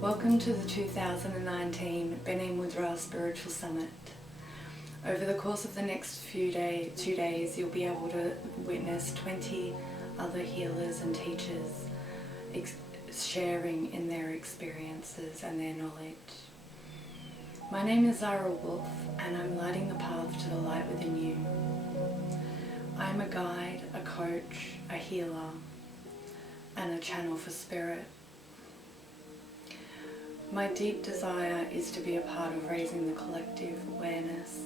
Welcome to the 2019 Bene Mudra Spiritual Summit. Over the course of the next 2 days, you'll be able to witness 20 other healers and teachers sharing in their experiences and their knowledge. My name is Zarah Wolf, and I'm lighting the path to the light within you. I'm a guide, a coach, a healer, and a channel for spirit. My deep desire is to be a part of raising the collective awareness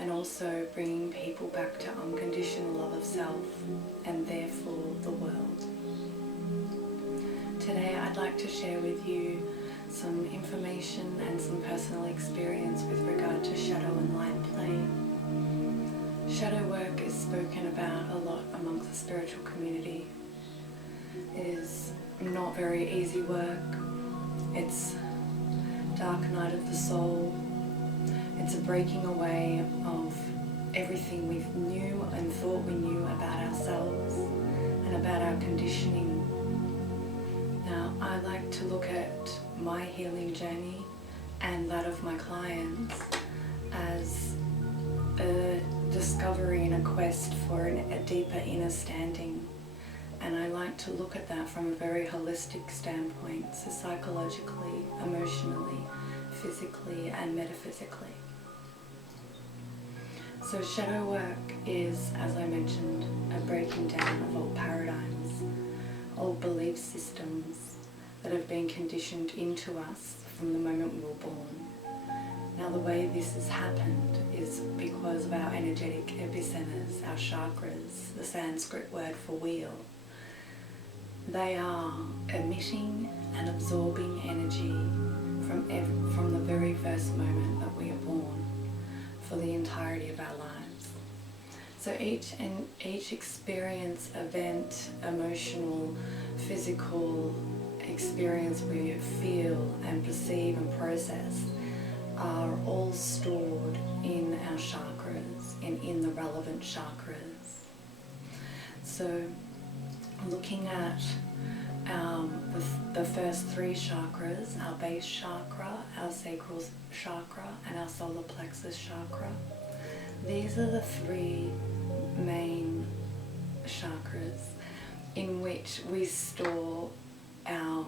and also bringing people back to unconditional love of self and therefore the world. Today I'd like to share with you some information and some personal experience with regard to shadow and light play. Shadow work is spoken about a lot amongst the spiritual community. It is not very easy work. It's dark night of the soul. It's a breaking away of everything we knew and thought we knew about ourselves and about our conditioning. Now, I like to look at my healing journey and that of my clients as a discovery and a quest for a deeper inner standing. And I like to look at that from a very holistic standpoint, so psychologically, emotionally, physically, and metaphysically. So shadow work is, as I mentioned, a breaking down of old paradigms, old belief systems that have been conditioned into us from the moment we were born. Now, the way this has happened is because of our energetic epicenters, our chakras, the Sanskrit word for wheel. They are emitting and absorbing energy from the very first moment that we are born for the entirety of our lives. So each experience, event, emotional, physical experience we feel and perceive and process are all stored in our chakras and in the relevant chakras. So looking at the first three chakras, our base chakra, our sacral chakra, and our solar plexus chakra. These are the three main chakras in which we store our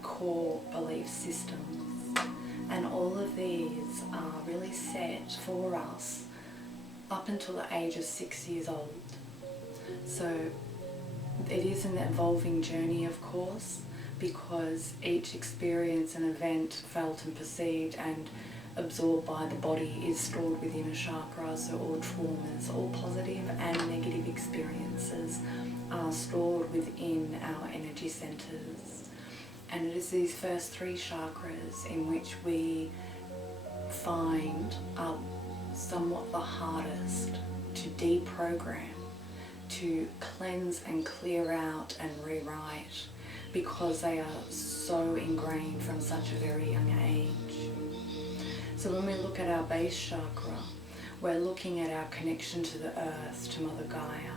core belief systems. And all of these are really set for us up until the age of 6 years old. So it is an evolving journey, of course, because each experience and event felt and perceived and absorbed by the body is stored within a chakra. So all traumas, all positive and negative experiences are stored within our energy centers. And it is these first three chakras in which we find are somewhat the hardest to deprogram, to cleanse and clear out and rewrite, because they are so ingrained from such a very young age. So when we look at our base chakra, we're looking at our connection to the earth, to Mother Gaia.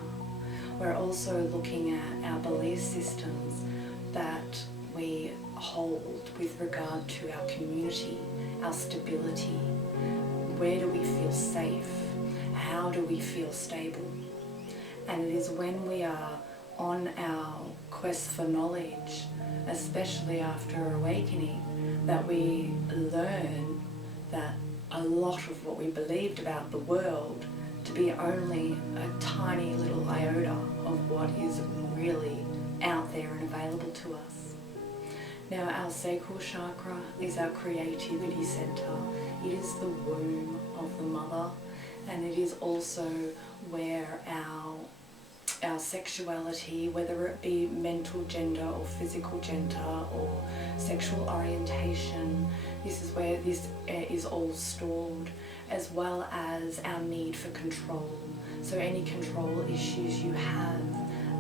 We're also looking at our belief systems that we hold with regard to our community, our stability. Where do we feel safe? How do we feel stable? And it is when we are on our quest for knowledge, especially after awakening, that we learn that a lot of what we believed about the world to be only a tiny little iota of what is really out there and available to us. Now, our sacral chakra is our creativity center. It is the womb of the mother, and it is also where our sexuality, whether it be mental gender or physical gender or sexual orientation, this is where this is all stored, as well as our need for control. So any control issues you have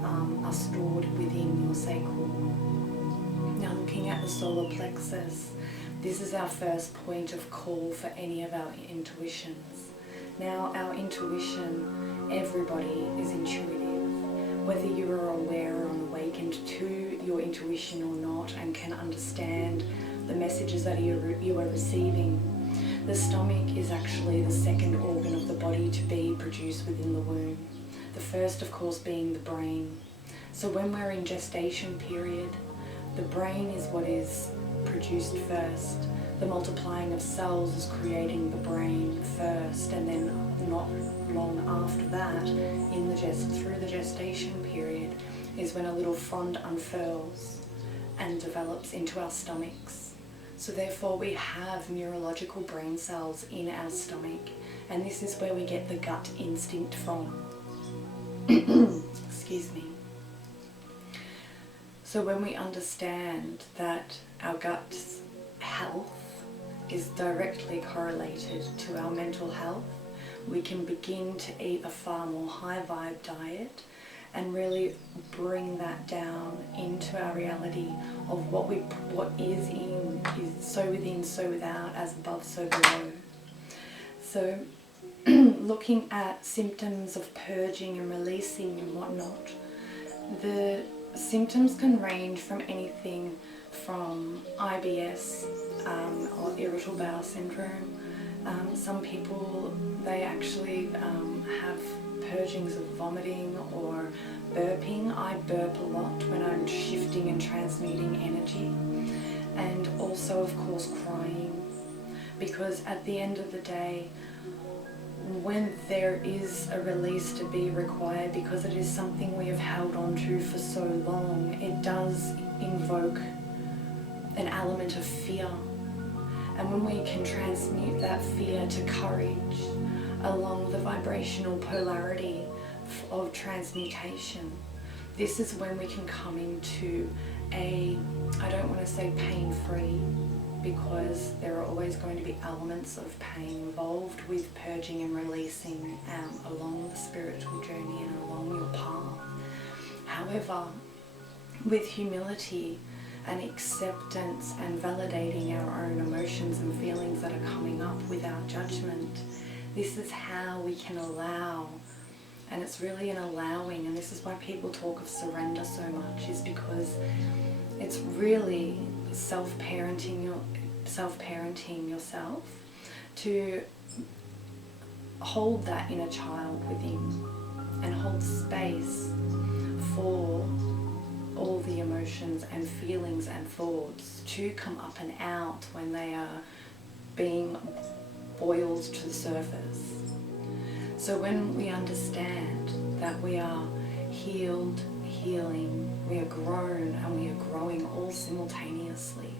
are stored within your sacral. Now, looking at the solar plexus, this is our first point of call for any of our intuitions. Now, our intuition, everybody is intuitive. Whether you are aware or awakened to your intuition or not, and can understand the messages that you are receiving. The stomach is actually the second organ of the body to be produced within the womb. The first, of course, being the brain. So when we're in gestation period, the brain is what is produced first. The multiplying of cells is creating the brain first, and then not long after that, through the gestation period, is when a little frond unfurls and develops into our stomachs. So therefore we have neurological brain cells in our stomach, and this is where we get the gut instinct from. Excuse me. So when we understand that our gut's health is directly correlated to our mental health, we can begin to eat a far more high vibe diet and really bring that down into our reality of what is in is so within, so without, as above, so below. So looking at symptoms of purging and releasing and whatnot, the symptoms can range from anything from IBS or irritable bowel syndrome. Some people, they actually have purgings of vomiting or burping. I burp a lot when I'm shifting and transmuting energy. And also, of course, crying. Because at the end of the day, when there is a release to be required, because it is something we have held on to for so long, it does invoke an element of fear. And when we can transmute that fear to courage along the vibrational polarity of transmutation, this is when we can come into I don't want to say pain-free, because there are always going to be elements of pain involved with purging and releasing along the spiritual journey and along your path. However, with humility and acceptance and validating our own emotions and feelings that are coming up without judgment, this is how we can allow. And it's really an allowing, and this is why people talk of surrender so much, is because it's really self-parenting yourself to hold that inner child within and hold space for all the emotions and feelings and thoughts to come up and out when they are being boiled to the surface. So when we understand that we are healed, healing, we are grown, and we are growing all simultaneously,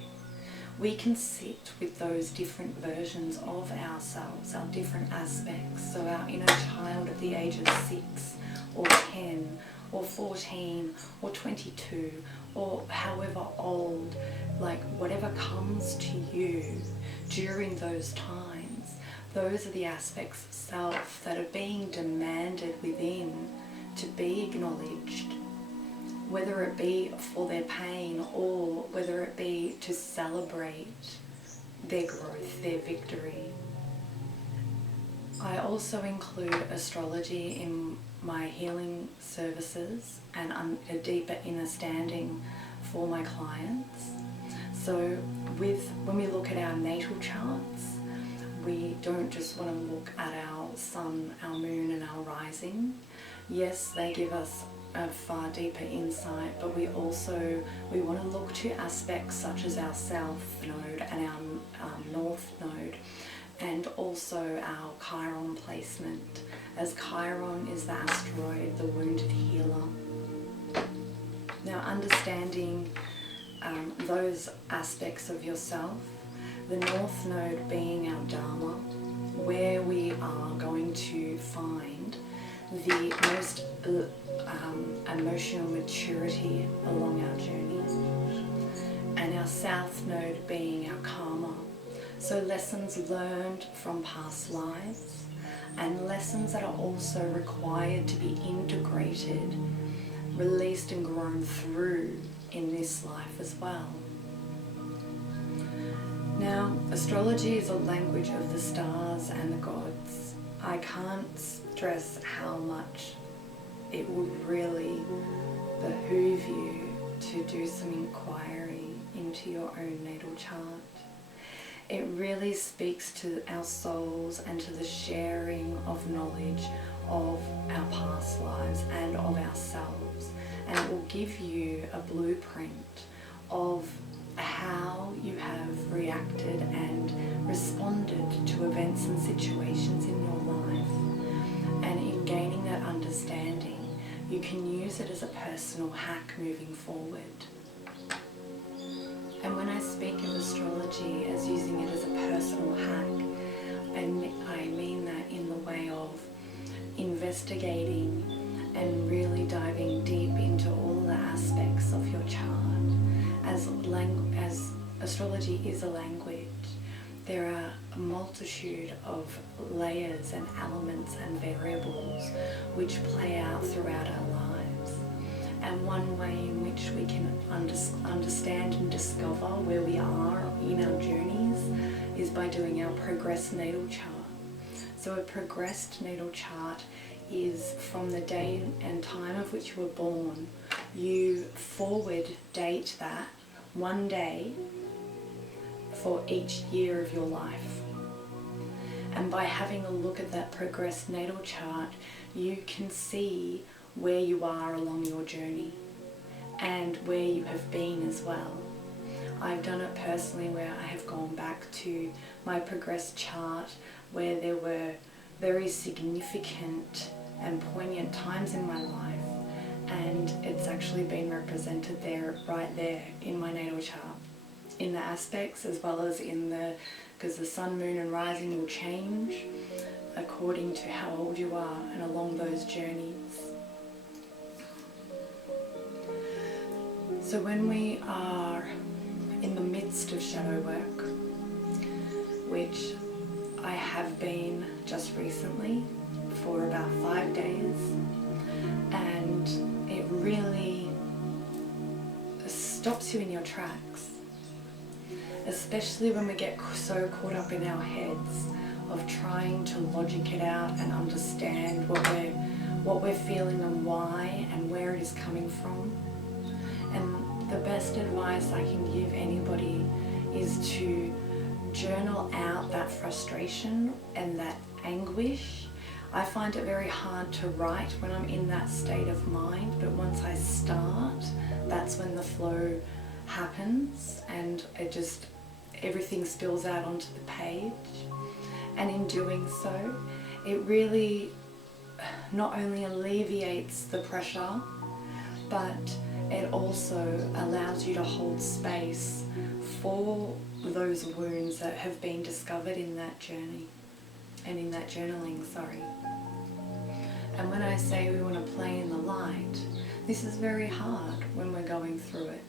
we can sit with those different versions of ourselves, our different aspects. So our inner child at the age of 6 or 10 or 14 or 22 or however old, like whatever comes to you during those times, those are the aspects of self that are being demanded within to be acknowledged, whether it be for their pain or whether it be to celebrate their growth, their victory. I also include astrology in my healing services and a deeper understanding for my clients. So when we look at our natal charts, we don't just want to look at our sun, our moon and our rising. Yes, they give us a far deeper insight, but we want to look to aspects such as our south node and our north node, and also our Chiron placement, as Chiron is the asteroid, the wounded healer. Now, understanding those aspects of yourself, the north node being our Dharma, where we are going to find the most emotional maturity along our journey, and our south node being our Karma, so lessons learned from past lives and lessons that are also required to be integrated, released and grown through in this life as well. Now, astrology is a language of the stars and the gods. I can't stress how much it would really behoove you to do some inquiry into your own natal chart. It really speaks to our souls and to the sharing of knowledge of our past lives and of ourselves. And it will give you a blueprint of how you have reacted and responded to events and situations in your life. And in gaining that understanding, you can use it as a personal hack moving forward. And when I speak of astrology as using it as a personal hack, I mean that in the way of investigating and really diving deep into all the aspects of your chart. As astrology is a language, there are a multitude of layers and elements and variables which play out throughout our lives. And one way in which we can understand and discover where we are in our journeys is by doing our progressed natal chart. So a progressed natal chart is from the day and time of which you were born. You forward date that one day for each year of your life. And by having a look at that progressed natal chart, you can see where you are along your journey and where you have been as well. I've done it personally where I have gone back to my progressed chart where there were very significant and poignant times in my life, and it's actually been represented there, right there in my natal chart, in the aspects as well as in because the sun, moon and rising will change according to how old you are and along those journeys. So when we are in the midst of shadow work, which I have been just recently for about 5 days, and it really stops you in your tracks, especially when we get so caught up in our heads of trying to logic it out and understand what we're feeling and why and where it is coming from. And the best advice I can give anybody is to journal out that frustration and that anguish. I find it very hard to write when I'm in that state of mind, but once I start, that's when the flow happens and everything spills out onto the page. And in doing so, it really not only alleviates the pressure, but it also allows you to hold space for those wounds that have been discovered in that journey and in that journaling, And when I say we want to play in the light, this is very hard when we're going through it.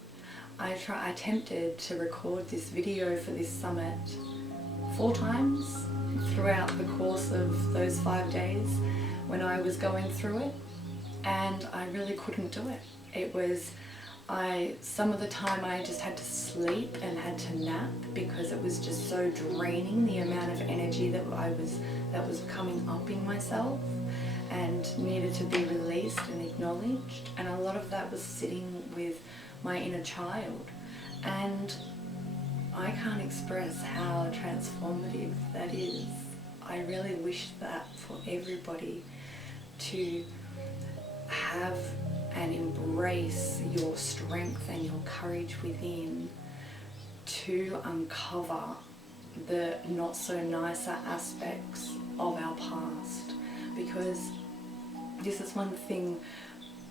I attempted to record this video for this summit 4 times throughout the course of those 5 days when I was going through it, and I really couldn't do it. Some of the time I just had to sleep and had to nap because it was just so draining, the amount of energy that was coming up in myself and needed to be released and acknowledged. And a lot of that was sitting with my inner child. And I can't express how transformative that is. I really wish that for everybody to have and embrace your strength and your courage within to uncover the not so nicer aspects of our past. Because this is one thing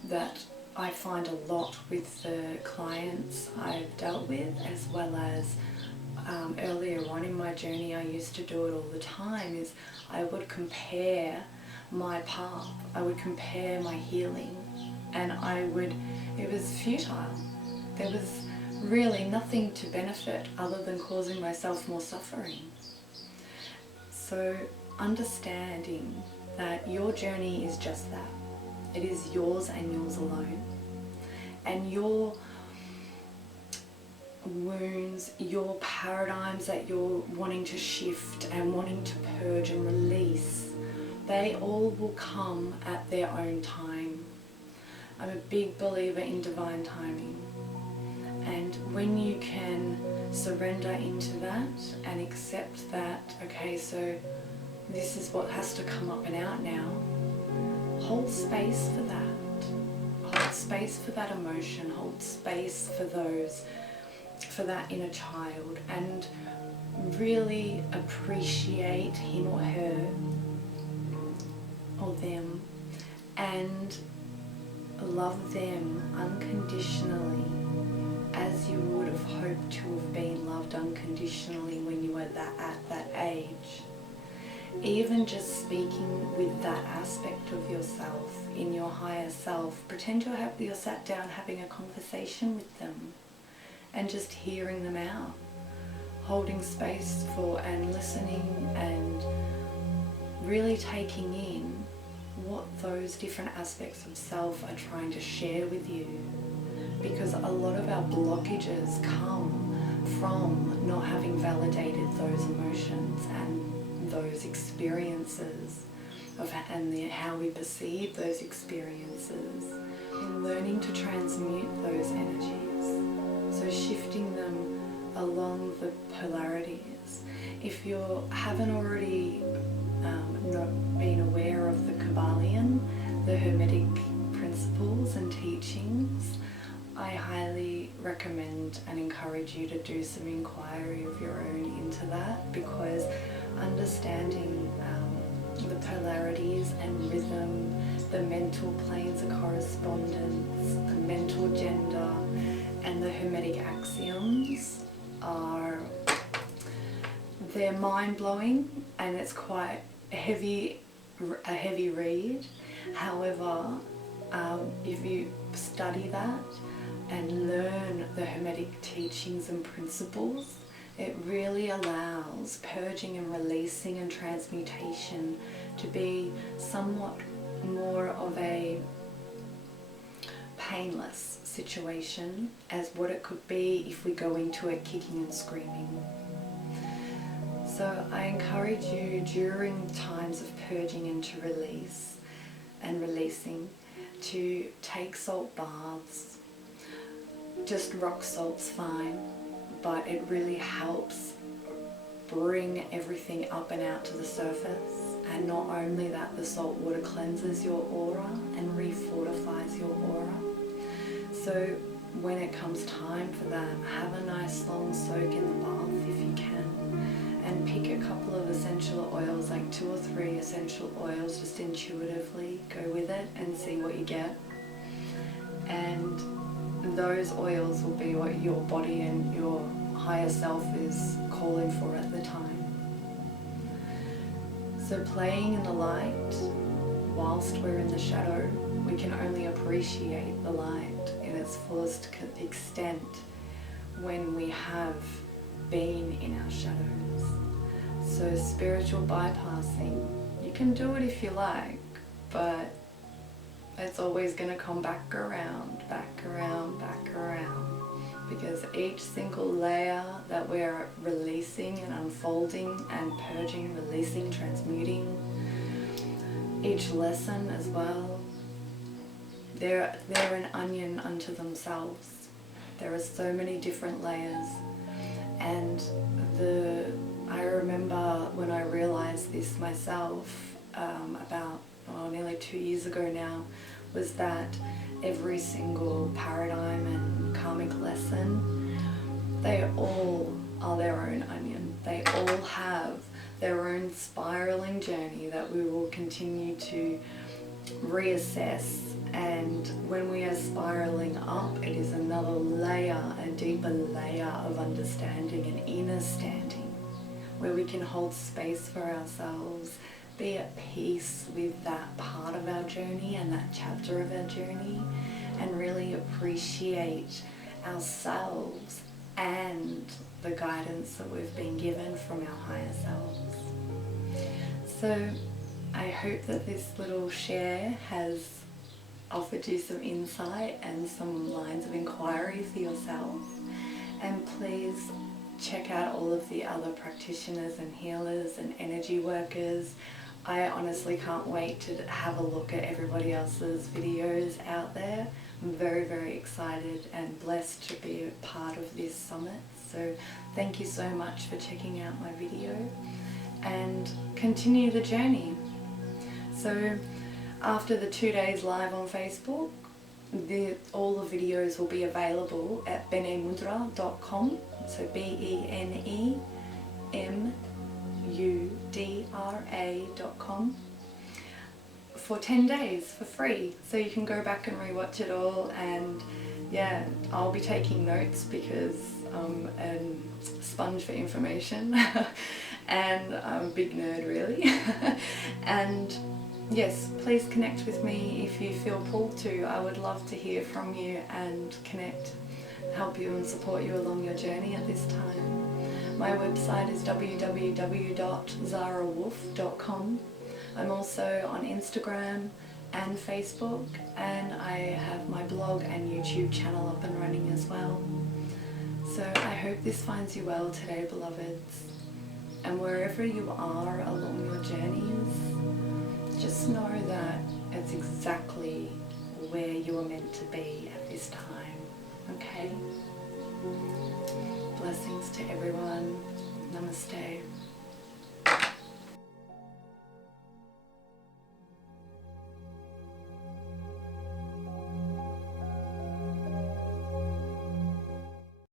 that I find a lot with the clients I've dealt with, as well as earlier on in my journey I used to do it all the time, is I would compare my path, I would compare my healing, and it was futile. There was really nothing to benefit other than causing myself more suffering. So understanding that your journey is just that. It is yours and yours alone. And your wounds, your paradigms that you're wanting to shift and wanting to purge and release, they all will come at their own time. I'm a big believer in divine timing. And when you can surrender into that and accept that, okay, so this is what has to come up and out now, hold space for that. Hold space for that emotion, hold space for that inner child, and really appreciate him or her or them, and love them unconditionally as you would have hoped to have been loved unconditionally when you were at that age. Even just speaking with that aspect of yourself in your higher self, pretend you're sat down having a conversation with them and just hearing them out, holding space for and listening and really taking in what those different aspects of self are trying to share with you. Because a lot of our blockages come from not having validated those emotions and those experiences and how we perceive those experiences, in learning to transmute those energies. So shifting them along the polarities. If you haven't already not been aware of the Kabbalion, the Hermetic principles and teachings, I highly recommend and encourage you to do some inquiry of your own into that, because understanding the polarities and rhythm, the mental planes of correspondence, the mental gender, and the Hermetic axioms they're mind-blowing, and it's quite a heavy read. However, if you study that and learn the Hermetic teachings and principles, it really allows purging and releasing and transmutation to be somewhat more of a painless situation as what it could be if we go into it kicking and screaming. So I encourage you during times of purging and to release and releasing to take salt baths. Just rock salt's fine, but it really helps bring everything up and out to the surface. And not only that, the salt water cleanses your aura and refortifies your aura. So when it comes time for that, have a nice long soak in the bath if you can, and pick a couple of essential oils, like 2 or 3 essential oils, just intuitively go with it and see what you get. And those oils will be what your body and your higher self is calling for at the time. So playing in the light whilst we're in the shadow, we can only appreciate the light in its fullest extent when we have been in our shadows. So spiritual bypassing, you can do it if you like, but it's always going to come back around, back around, back around. Because each single layer that we're releasing and unfolding and purging, releasing, transmuting, each lesson as well, they're an onion unto themselves. There are so many different layers. And I remember when I realized this myself about nearly 2 years ago now, was that every single paradigm and karmic lesson, they all are their own onion. They all have their own spiraling journey that we will continue to reassess. And when we are spiraling up, it is another layer, a deeper layer of understanding and inner standing, where we can hold space for ourselves, be at peace with that part of our journey and that chapter of our journey, and really appreciate ourselves and the guidance that we've been given from our higher selves. So I hope that this little share has offered you some insight and some lines of inquiry for yourself. And please check out all of the other practitioners and healers and energy workers. I honestly can't wait to have a look at everybody else's videos out there. very, very excited and blessed to be a part of this summit. So thank you so much for checking out my video, and continue the journey. So after the 2 days live on Facebook, all the videos will be available at benemudra.com, so BENEMUDRA.com, for 10 days for free, so you can go back and rewatch it all. And yeah, I'll be taking notes because I'm a sponge for information and I'm a big nerd really. And yes, please connect with me if you feel pulled to. I would love to hear from you and connect, help you and support you along your journey at this time. My website is www.zarahwolf.com. I'm also on Instagram and Facebook, and I have my blog and YouTube channel up and running as well. So I hope this finds you well today, beloveds, and wherever you are along your journeys, just know that it's exactly where you are meant to be at this time, okay? Blessings to everyone. Namaste.